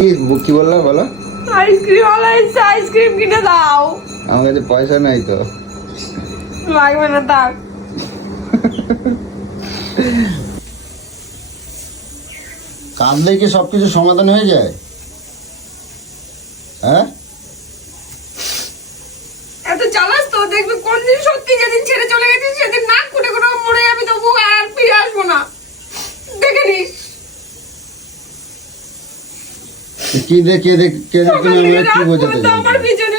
কি বললো বলো? আইসক্রিম ওয়ালা এসে আইসক্রিম কিনে দাও। আমার কাছে পয়সা নাই তো। লাগবে না থাক। কাঁদলে কি সবকিছু সমাধান হয়ে যায়? হ্যাঁ, এত চালাস তো, দেখবি কোন দিন সত্যি যেদিন ছেড়ে চলে গেছিস সেদিন নাক কুটে কুটে মরে যাবি, তবু আর ফিরে আসবো না, দেখে নিস। কি দেখে তুমি আমাকে কি বোঝাতে চাও? আমার পিছনে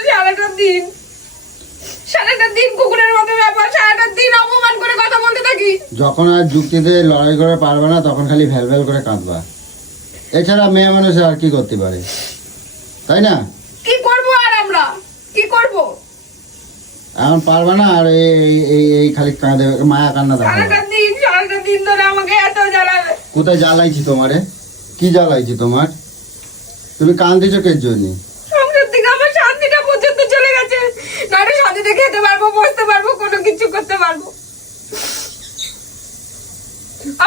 সারাটা দিন কুকুরের মতো ব্যাপার, সারাটা দিন অপমান করে কথা বলতে থাকি। যখন আর যুক্তিতে লড়াই করে পারবে না তখন খালি ভ্যাল ভ্যাল করে কাঁদবা। এছাড়া মেয়ে মানুষ আর কি করতে পারে, তাই না? কি করব আর আমরা কি করব? এখন পারবে না আর এই খালি কাঁদে, মায়া কান্না থাকে। সারাটা দিন ধরে আমাকে এত জ্বালাবে। কোথায় জ্বালাইছি তোমারে? কি জ্বালাইছি তোমার? তুমি কাঁদতেছো কের জন্য? সংসার থেকে আমার শান্তিটা পর্যন্ত চলে গেছে। নারে শান্তিতে খেতে পারবো, বসতে পারবো, কোনো কিছু করতে পারবো।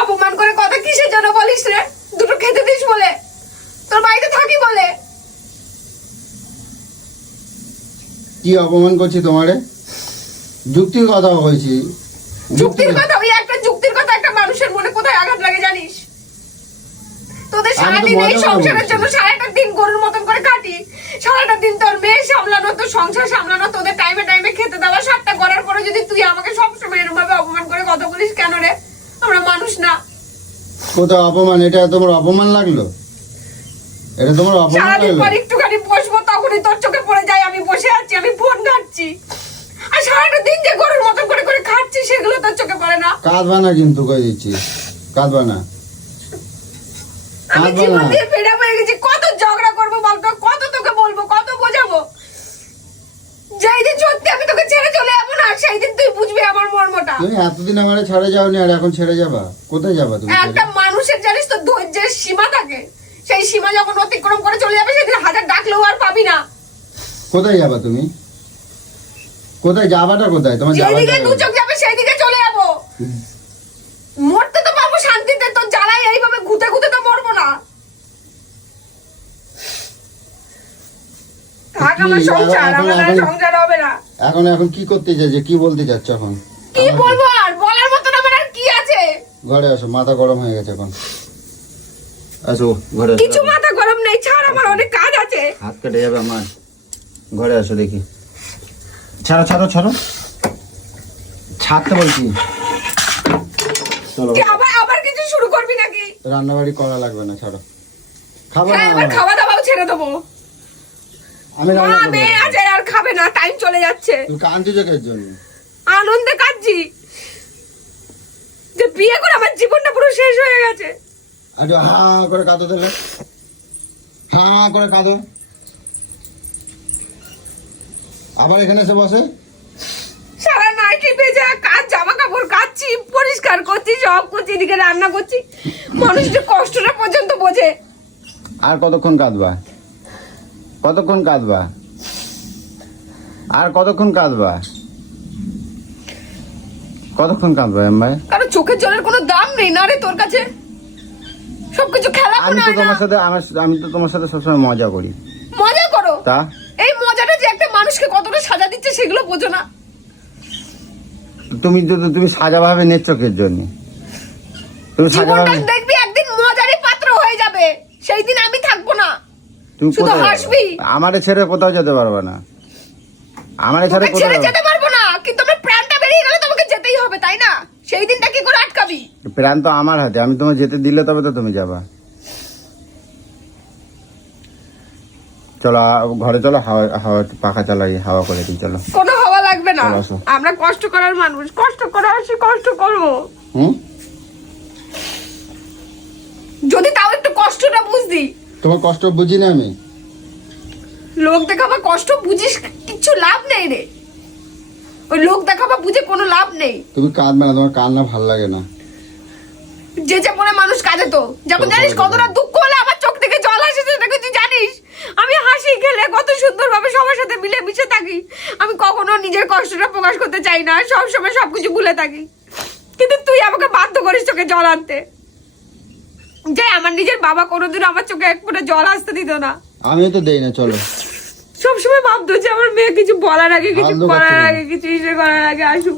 অপমান করে কথা কিসের জন্য বলিস রে? দুটো খেতে দিস বলে, তোর বাড়িতে থাকি বলে। কি অপমান করছি তোমারে? যুক্তির কথা বলছি। যুক্তির কথা, ওই একটা যুক্তির কথা একটা মানুষের মনে কোথায় আঘাত লাগে জানিস? তোদের সারাদিন এই সংসারের জন্য সারাটা দিন গরুর মতন করে কাটি। সারাটা দিন তোর মেয়ে সামলানো, তোর সংসার সামলানো, তোদের টাইমে টাইমে খেতে দেওয়া, সাতটা করার পরে যদি তুই আমাকে সবসময় এরকম ভাবে অপমান করে কথা বলিস কেন রে? আমরা মানুষ না? কোথাও অপমান? এটা তোমার অপমান লাগলো? এটা তোমার অপমান সারাদিন লাগলো? পর একটুখানি বসবো, তখনই তোর চোখে পড়ে যায় আমি বসে আছি, আমি ফোন ঘাটছি। আর সারাটা দিন যে গরুর মতন করে করে খাচ্ছি সেগুলো তোর চোখে পড়ে না? কাঁদবা না কিন্তু, কই দিচ্ছি কাঁদবা না। আমি জীবন দিয়ে ফেরা হয়ে গেছি। কত ঝগড়া করবো বলতো, কত তোকে বলবো, কত বোঝাবো? যেই দিন সত্যি আমি তোকে ছেড়ে চলে যাবো না সেই দিন তুই বুঝবি আমার মর্মটা। তুমি এতদিন আমারে ছেড়ে যাওনি আর এখন ছেড়ে যাবা? কোথায় যাবা তুমি? একটা মানুষের জানিস তো ধৈর্যের সীমা থাকে, সেই সীমা যখন অতিক্রম করে চলে যাবে সেদিন হাজার ডাকলেও আর পাবি না। কোথায় যাবা তুমি? কোথায় যাবাটা কোথায়? তোমার যাবার যেদিকে জায়গা দু চোখ যাবে সেই দিকে চলে যাবো। মরতে তো পাবো শান্তিতে, তোর জ্বালাই এইভাবে ঘুতে ঘুতে তো মরবো না। থাক আমার সংসার, আমার আর সংসার হবে না। এখন কি করতে চাইছে? কি বলতে চাচ্ছ এখন? কি বলবো আর? বলার মতন আমার আর কি আছে? ঘরে আসো, মাথা গরম হয়ে গেছে এখন। আসো ঘরে। কিছু মাথা গরম নেই, ছাড়, আমার অনেক কাজ আছে। হাত কেটে যাবে আমার। ঘরে আসো দেখি। ছাড়ো ছাড়ো ছাড়ো, ছাড়তে বলছি। চলো। কি আবার আবার কিছু শুরু করবি নাকি? রান্না বাড়ি করা লাগবে না, ছাড়ো। খাবো হ্যাঁ, না এবার খাওয়া দাওয়াও ছেড়ে দেবো। আমি রান্না মা করবো। মেয়ে আছে আর খাবে না, টাইম চলে যাচ্ছে। তুমি কাঁদছো কিসের জন্য? আনন্দে কাঁদছি যে বিয়ে করে আমার জীবনটা পুরো শেষ হয়ে গেছে। একটু হা করে কাঁদো তাহলে, হা করে কাঁদো। আবার এখানে এসে বসে সারা নাইটি ভেজা, কাজ জামা কাপড় কাচ্ছি, পরিষ্কার করছি, সব করছি, এদিকে রান্না করছি। মানুষ যে কষ্টটা পর্যন্ত বোঝে। আর কতক্ষণ কাঁদবা? কতক্ষণ কাঁদবা? আর কতক্ষণ কাঁদবা? কতক্ষণ কাঁদবা এমবাই? কারণ চোখের জলের কোনো দাম নেই না রে তোর কাছে? সবকিছু খেলা আমি তো মনে হয় না। আমি তো তোমার সাথে সবসময় মজা করি। মজা করো তা এই মজাটা যে একটা মানুষকে কতটা সাজা দিচ্ছে সেগুলো বোঝো না? তুমি সাজা ভাবে নেচ্ছ কের জন্য? তুমি সাজা জীবনটা ভাবে দেখবি একদিন মজারই পাত্র হয়ে যাবে, সেই দিন আমি থাকবো না। তুমি শুধু কোথায় হাসবি। আমারে ছেড়ে কোথাও যেতে পারবে না। আমারে ছেড়ে তোকে ছেড়ে কোথাও যেতে পারবো না, কিন্তু আমার প্রাণটা বেরিয়ে গেলে তোমাকে যেতেই হবে, তাই না? সেই দিনটা কি করে আটকাবি? প্রাণ তো আমার হাতে, আমি তোমার যেতে দিলে তবে তো তুমি যাবা। চলো ঘরে চলো, হাওয়া হাওয়া পাখা চালাই, হাওয়া করে দিই। চলো। কোনো হওয়া লাগবে না, চলো আসো। আমরা কষ্ট করার মানুষ, কষ্ট করে আসি, কষ্ট করবো। যদি তাও একটু কষ্টটা বুঝদি। তোমার কষ্ট বুঝি না আমি। লোক দেখাবা কষ্ট বুঝিস, কিচ্ছু লাভ নেই রে। ওই লোক দেখাবা বুঝে কোনো লাভ নেই। তুমি কাঁদবে না, তোমার কান্না ভাল লাগে না। যে যেমন মানুষ কাঁদে তো, যেমন জানিস কতটা দুঃখ হলে আমার চোখ থেকে জল আসে সেটা তুই জানিস? আমি হাসি খেলে কত সুন্দর ভাবে সবার সাথে মিলে মিশে থাকি। আমি কখনো নিজের কষ্টটা প্রকাশ করতে চাই না, সব সময় সবকিছু ভুলে থাকি। কিন্তু তুই আমাকে বাধ্য করিস চোখে জল আনতে। যে আমার নিজের বাবা কোনোদিন আমার চোখে এক ফোঁটা জল আসতে দিত না। আমিও তো দেই না, চলো। সবসময় ভাবতো যে আমার মেয়ে কিছু বলার আগে, কিছু ফালতু করার কথা আগে, কিছু ইসে করার আগে আসুক।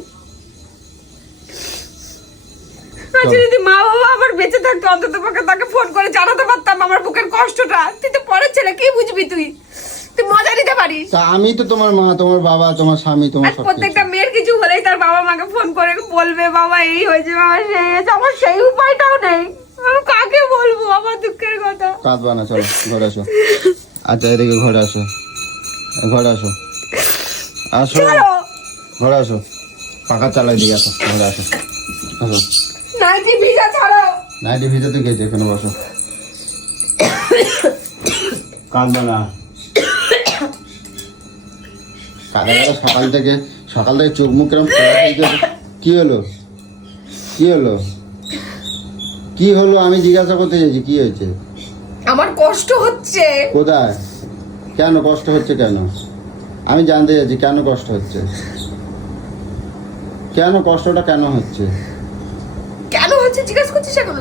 আচ্ছা যদি মা বাবা আমার বেঁচে থাকতো অন্তত পক্ষে তাকে ফোন করে জানাতে পারতাম আমার বুকের কষ্টটা। তুই তো পরের ছেলে, কি বুঝবি তুই? তুই মজা নিতে পারিস। তা আমি তো তোমার মা, তোমার বাবা, তোমার স্বামী, তোমার আর সব প্রত্যেকটা মেয়ের কিছু হলেই তার বাবা মাকে ফোন করে বলবে বাবা এই হয়েছে, বাবা সেই হয়েছে। আমার সেই উপায়টাও নেই, আমি কাকে বলবো আমার দুঃখের কথা? কাঁদবা না, চলো ঘরে আসো। আচ্ছা এদিকে ঘরে আসো, ঘরে আসো, আসো চলো ঘরে আসো। পাকা চালাই দিকে আসো, ঘরে আসো, আসো। নাইটি ভিজা ছাড়ো। নাইটি ভিতরে গেছে, এখানে বসো। কাঁদবা না। কাঁদা কাঁদা সকাল থেকে চোখ মুখ কেরম খোলা থাকছে। কি হলো, কি হলো, কি হলো? আমি জিজ্ঞাসা করতে চাইছি কি হয়েছে। আমার কষ্ট হচ্ছে। কোথায়? কেন কষ্ট হচ্ছে কেন? আমি জানতে চাইছি কেন কষ্ট হচ্ছে, কেন কষ্টটা কেন হচ্ছে? কেন হচ্ছে জিজ্ঞেস করছিস এখন?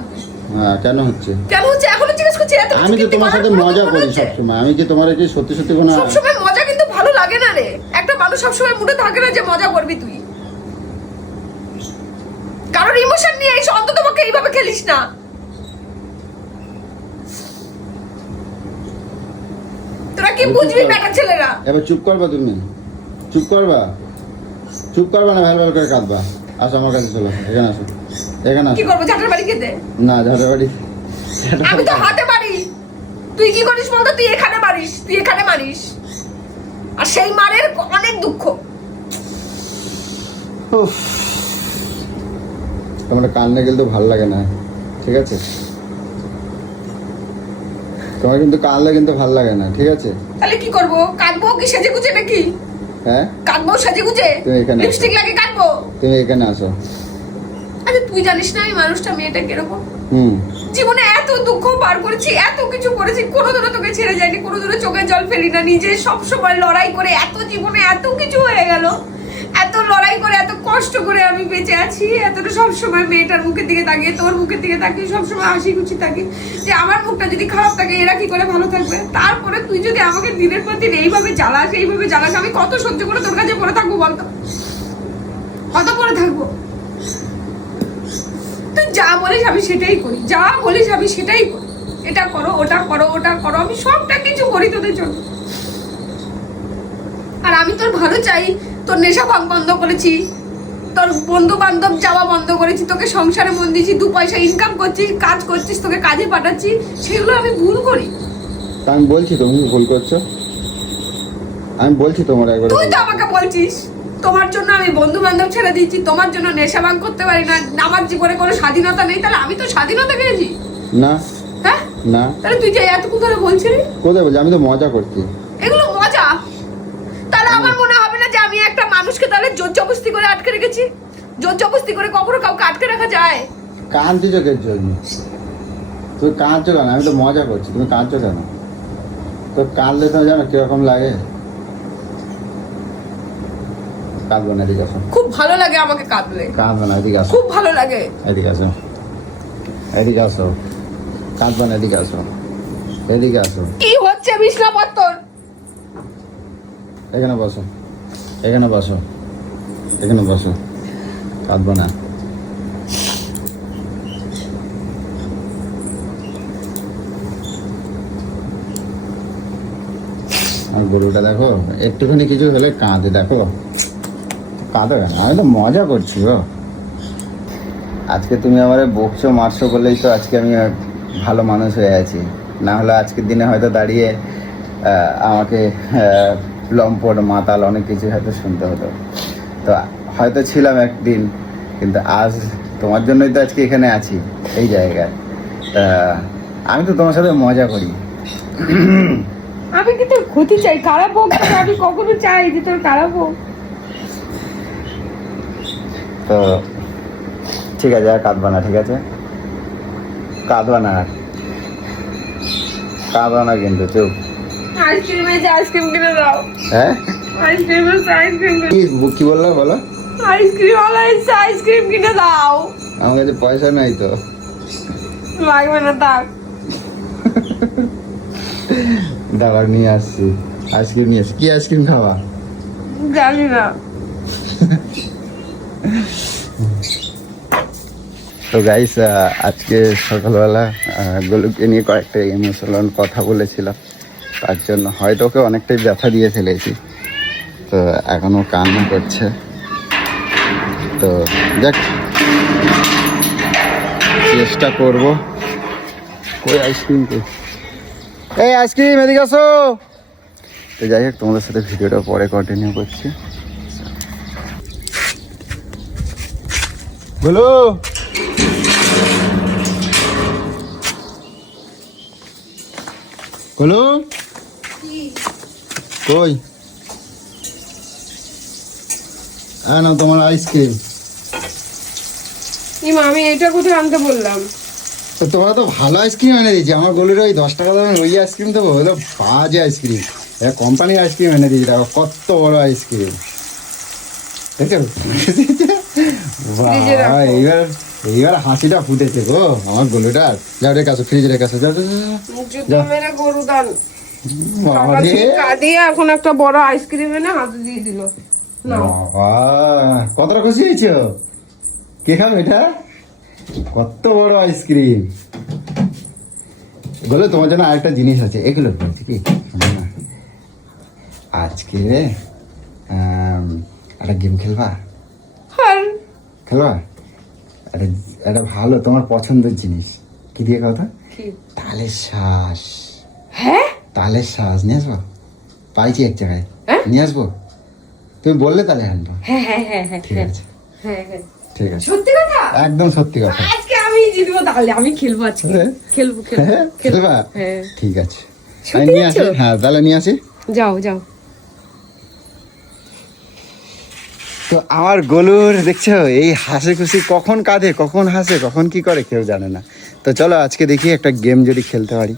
হ্যাঁ কেন হচ্ছে? কেন হচ্ছে এখনো জিজ্ঞেস করছিস? এত আমি তো কিছু তোমার সাথে কিন্তু মজা করার করি হচ্ছে। সবসময়। আমি কি তোমার কি সত্যি সত্যি কোনো সবসময় মজা কিন্তু ভালো লাগে না রে। একটা মানুষ সবসময় মুডে থাকে না যে মজা করবি তুই। কারোর ইমোশন নিয়ে এসে অন্তত পক্ষে এইভাবে খেলিস না। তোরা কি বুঝবি বেটা ছেলেরা? এবার চুপ করবা তুমি, চুপ করবা, চুপ করবা না, ভ্যাল ভ্যাল করে কাঁদবা। আসো আমার কাছে, চলো এখানে আসো, এখানে কি আসো। করবো ঝাঁটার বাড়ি খেতে? না ঝাড়া বাড়ি, আমি তো হাতে মারি। তুই কি করিস বলতো? তুই এখানে মারিস, তুই এখানে মারিস। আর সেই মারের অনেক দুঃখ। তোমার কান্না গেলে তো ভালো লাগে না, ঠিক আছে? তোমার কিন্তু কাঁদলে কিন্তু ভালো লাগে না, ঠিক আছে? তাহলে কি করবো? কাঁদবো কি সেজে গুজে নাকি? হ্যাঁ কাঁদবো সেজে গুজে? তুমি এখানে আসো। লিপস্টিক লাগে কাঁদবো? তুমি এখানে আসো। আচ্ছা তুই জানিস না আমি মানুষটা মেয়েটা কিরকম? হুম। জীবনে এত দুঃখ পার করেছি, এত কিছু করেছি, কোনোদিনও তোকে ছেড়ে যায়নি, কোনোদিনও চোখে জল ফেলি না। নিজে সব সময় লড়াই করে এত জীবনে এত কিছু হয়ে গেল, এত লড়াই করে এত কষ্ট করে আমি বেঁচে আছি। এতটা সব সময় মেয়েটার মুখের দিকে তাকিয়ে, তোর মুখের দিকে তাকিয়ে সব সময় হাসি খুশি থাকি যে আমার মুখটা যদি খারাপ থাকে এরা কি করে ভালো থাকবে। তারপরে তুই যদি আমাকে দিনের পর দিন এইভাবে জ্বালাস, আমি কত সহ্য করে তোর কাছে পড়ে থাকবো বলতো? কত পড়ে থাকবো? তুই যা বলিস আমি সেটাই করি, যা বলিস আমি সেটাই করি। এটা করো, ওটা করো, ওটা করো, আমি সবটা কিছু করি তোদের জন্য। আর আমি তোর ভালো চাই। তোর নেশা ভাঙ বন্ধ করেছি, তোর বন্ধু বান্ধব যাওয়া বন্ধ করেছি, তোকে সংসারে মন দিয়েছি, 2 পয়সা ইনকাম করছিস, কাজ করছিস, তোকে কাজে পাঠাচ্ছি, সেগুলো আমি ভুল করি। তা আমি বলছি তুমি ভুল করছো, আমি বলছি তোমার একবার। তুই তো আমাকে বলছিস তোমার জন্য আমি বন্ধু বান্ধব ছেড়ে দিচ্ছি, তোমার জন্য নেশা ভাঙ করতে পারি না, আমার জীবনে কোনো স্বাধীনতা নেই। তাহলে আমি তো স্বাধীনতা পেয়েছি না? হ্যাঁ না। তাহলে তুই যে এতক্ষণ ধরে বলছিলি কোথায় বলছি? আমি তো মজা করছি। এগুলো মজা। তাহলে আমার মনে হবে না যে আমি একটা মানুষকে তাহলে জোর জবরদস্তি করে আটকে রেখেছি? জোর জবরদস্তি করে কখনো কাউকে আটকে রাখা যায়? কাঁদছি চোখের জন্য। তুমি কাঁদছো কেন? আমি তো মজা করছি, তুমি কাঁদছো কেন? তো কাঁদলে তো জানো কিরকম লাগে। কাঁদবো না, এদিকে আসো। খুব ভালো লাগে আমাকে কাঁদলে, কাঁদবো না, এদিকে আসো, খুব ভালো লাগে। এদিকে আসো, এদিকে আসো। কাঁদবো না, এদিকে আসো, এদিকে আসো। কি হচ্ছে বিছনাপত্তর? এখানে বসো, এখানে বসো, এখানে বসো। কাঁদবো না। আর গরুটা দেখো, একটুখানি কিছু হলে কাঁদে, দেখো কাঁদো কেন? আমি তো মজা করছি গো। আজকে তুমি আমারে বকছো মারছো বলেই তো আজকে আমি ভালো মানুষ হয়ে আছি। না হলে আজকের দিনে হয়তো দাঁড়িয়ে আমাকে লম্পট মাতাল অনেক কিছু হয়তো শুনতে হতো। তো হয়তো ছিলাম একদিন, কিন্তু আজ তোমার জন্যই তো আজকে এখানে আছি এই জায়গায়। তা আমি তো তোমার সাথে মজা করি। আমি কি তোর ক্ষতি চাই? খারাপ হোক, আমি কখনো চাই যে তোর খারাপ হোক? তো ঠিক আছে, আর কাঁদবা না, ঠিক আছে? কাঁদবা না, কাঁদবা না কিন্তু, চুপ। আইসক্রিম এসে আইসক্রিম কিনে দাও। হ্যাঁ আইসক্রিম এসে আইসক্রিম কি বললো বলো? আইসক্রিম ওয়ালা এসে আইসক্রিম কিনে দাও। আমার কাছে পয়সা নাই তো। লাগবে না থাক। দাবার নিয়ে আসছি, আইসক্রিম নিয়ে আসছি। কি আইসক্রিম খাওয়া? জানি না। তো গাইস, আজকে সকালবেলা গোলুকে নিয়ে কয়েকটা ইমোশনাল কথা বলেছিলাম, তার জন্য হয়তো ওকে অনেকটাই ব্যথা দিয়ে ফেলেছি। তো এখনও কান্না করছে। তো দেখ, চেষ্টা করব। কই আইসক্রিম, কই এই আইসক্রিম, এদিকে আসো। তো যাই হোক, তোমাদের সাথে ভিডিওটা পরে কন্টিনিউ করছি। বলো বলো, কই না তোমার আইসক্রিম? ইমা, আমি এটা কোথায় আনতে বললাম? তো তোমরা তো ভালো আইসক্রিম এনে দিয়েছি, আমার গলির ওই 10 টাকা দামের ওই আইসক্রিম দেবো? হলো বাজে আইসক্রিম। এটা কোম্পানির আইসক্রিম এনে দিয়েছি, দেখো কত বড় আইসক্রিম। দেখছো? বাহ, এইবার হাসিটা ফুটেছে গো আমার গলিটার। যাও রেখে আসো, ফ্রিজে রেখে আসো, যাও যাও, যাও। মেরে গরু দান বাবা রে, দিয়ে এখন একটা বড় আইসক্রিম এনে হাতে দিয়ে দিল। বাবা কতটা খুশি হয়েছো? কে খাবে এটা? কত বড় আইসক্রিম। বলো, তোমার জন্য আরেকটা জিনিস আছে, এগুলো বলছি কি শোনো না, আজকে একটা গেম খেলবা? খেলবা? একটা ভালো তোমার পছন্দের জিনিস কি দিয়ে কথা, তালের শ্বাস। হ্যাঁ, তালের শ্বাস নিয়ে আসবো, পাইছি এক জায়গায়, নিয়ে আসবো। তুমি বললে তাহলে আনবো। হ্যাঁ হ্যাঁ হ্যাঁ হ্যাঁ ঠিক আছে, হ্যাঁ হ্যাঁ। ঠিক আছে, সত্যি কথা? একদম সত্যি কথা। আজকে আমি জিতবো, তাহলে আমি খেলবো আজকে। খেলবো হ্যাঁ, খেলবা? হ্যাঁ ঠিক আছে, আমি সত্যি নিয়ে আসি। বলছো? হ্যাঁ, তাহলে নিয়ে আসি। যাও যাও। তো আমার গলুর দেখছো এই হাসি খুশি, কখন কাঁদে, কখন হাসে, কখন কি করে কেউ জানে না। তো চলো আজকে দেখি একটা গেম যদি খেলতে পারি।